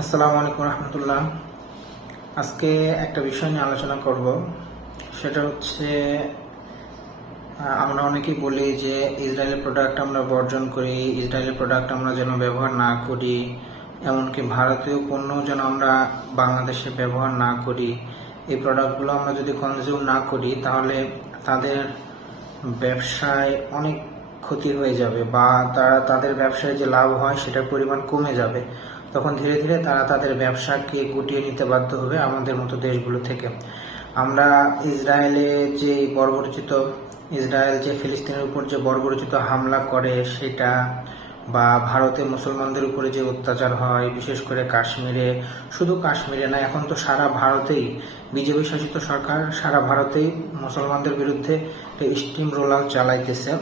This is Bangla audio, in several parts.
আসসালামু আলাইকুম রহমতুল্লাহ। আজকে একটা বিষয় নিয়ে আলোচনা করব। সেটা হচ্ছে আমরা অনেকেই বলি যে ইসরায়েলের প্রোডাক্ট আমরা বর্জন করি, ইসরায়েলের প্রোডাক্ট আমরা যেন ব্যবহার না করি, এমনকি ভারতীয় পণ্য যেন আমরা বাংলাদেশে ব্যবহার না করি। এই প্রোডাক্টগুলো আমরা যদি কনজিউম না করি তাহলে তাদের ব্যবসায় অনেক ক্ষতি হয়ে যাবে বা তাদের ব্যবসায় যে লাভ হয় সেটার পরিমাণ কমে যাবে। তখন ধীরে ধীরে তারা তাদের ব্যবসাকে গুটিয়ে নিতে বাধ্য হবে আমাদের মতো দেশগুলো থেকে। আমরা ইসরায়েল যে ফিলিস্তিনের উপর যে বর্বরোচিত হামলা করে সেটা, বা ভারতে মুসলমানদের উপরে যে অত্যাচার হয়, বিশেষ করে কাশ্মীরে, শুধু কাশ্মীরে না, এখন তো সারা ভারতেই বিজেপি শাসিত সরকার সারা ভারতেই মুসলমানদের বিরুদ্ধে স্টিম রোলার চালাইতেছে।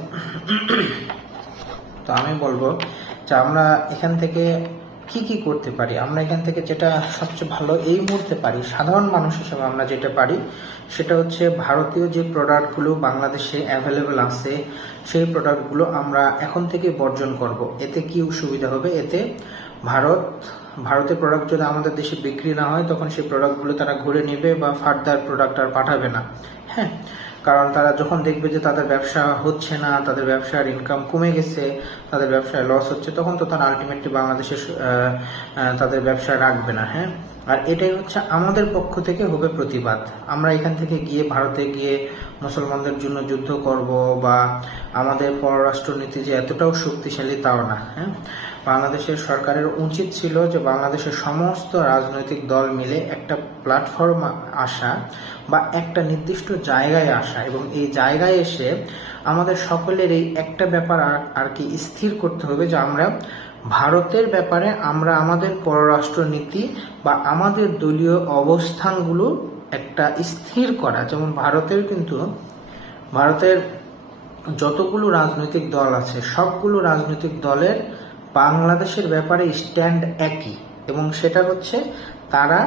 তো আমি বলবো যে আমরা এখান থেকে কি করতে পারি। আমরা এখান থেকে যেটা সবচেয়ে ভালো এই মুহূর্তে পারি, সাধারণ মানুষ হিসেবে আমরা যেটা পারি সেটা হচ্ছে ভারতীয় যে প্রোডাক্টগুলো বাংলাদেশে অ্যাভেলেবেল আছে সেই প্রোডাক্টগুলো আমরা এখন থেকে বর্জন করব। এতে কি সুবিধা হবে? এতে ভারতের প্রোডাক্ট যদি আমাদের দেশে বিক্রি না হয় তখন সেই প্রোডাক্টগুলো তারা ঘুরে নেবে বা ফার্দার প্রোডাক্ট আর পাঠাবে না। হ্যাঁ, কারণ তারা যখন দেখবে যে তাদের ব্যবসা হচ্ছে না, তাদের ব্যবসার ইনকাম কমে গেছে, তাদের ব্যবসায় লস হচ্ছে, তখন তো তারা আলটিমেটলি বাংলাদেশে তাদের ব্যবসা রাখবে না। হ্যাঁ, আর এটাই হচ্ছে আমাদের পক্ষ থেকে হবে প্রতিবাদ। আমরা এখান থেকে গিয়ে ভারতে গিয়ে মুসলমানদের জন্য যুদ্ধ করব বা আমাদের পররাষ্ট্রনীতি যে এতটাও শক্তিশালী তাও না। হ্যাঁ, বাংলাদেশের সরকারের উচিত ছিল যে বাংলাদেশের সমস্ত রাজনৈতিক দল মিলে একটা প্ল্যাটফর্ম আসা বা একটা নির্দিষ্ট জায়গায় আসা, এবং এই জায়গায় এসে আমাদের সকলের এই একটা ব্যাপার আর কি স্থির করতে হবে যে আমরা ভারতের ব্যাপারে আমরা আমাদের পররাষ্ট্রনীতি বা আমাদের দলীয় অবস্থানগুলো একটা স্থির করা। যেমন ভারতের যতগুলো রাজনৈতিক দল আছে সবগুলো রাজনৈতিক দলের বাংলাদেশের ব্যাপারে স্ট্যান্ড একই, এবং সেটা হচ্ছে তারা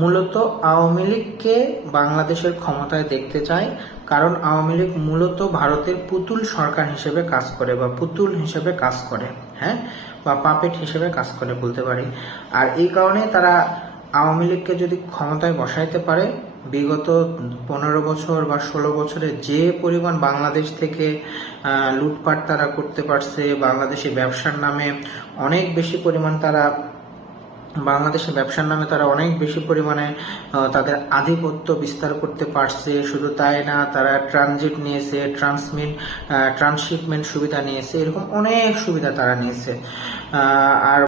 মূলত আওয়ামী লীগকে বাংলাদেশের ক্ষমতায় দেখতে চায়। কারণ আওয়ামী লীগ মূলত ভারতের পুতুল সরকার হিসেবে কাজ করে বা পুতুল হিসেবে কাজ করে, হ্যাঁ, বা পাপেট হিসেবে কাজ করে বলতে পারি। আর এই কারণে তারা আওয়ামী লীগকে যদি ক্ষমতায় বসাইতে পারে, বিগত 15 বছর বা 16 বছরে যে পরিমাণ বাংলাদেশ থেকে লুটপাট তারা করতে পারছে, বাংলাদেশে ব্যবসার নামে অনেক বেশি পরিমাণে তাদের আধিপত্য বিস্তার করতে পারছে। শুধু তাই না, তারা ট্রানজিট নিয়েছে, ট্রান্সশিপমেন্ট সুবিধা নিয়েছে, এরকম অনেক সুবিধা তারা নিয়েছে। আর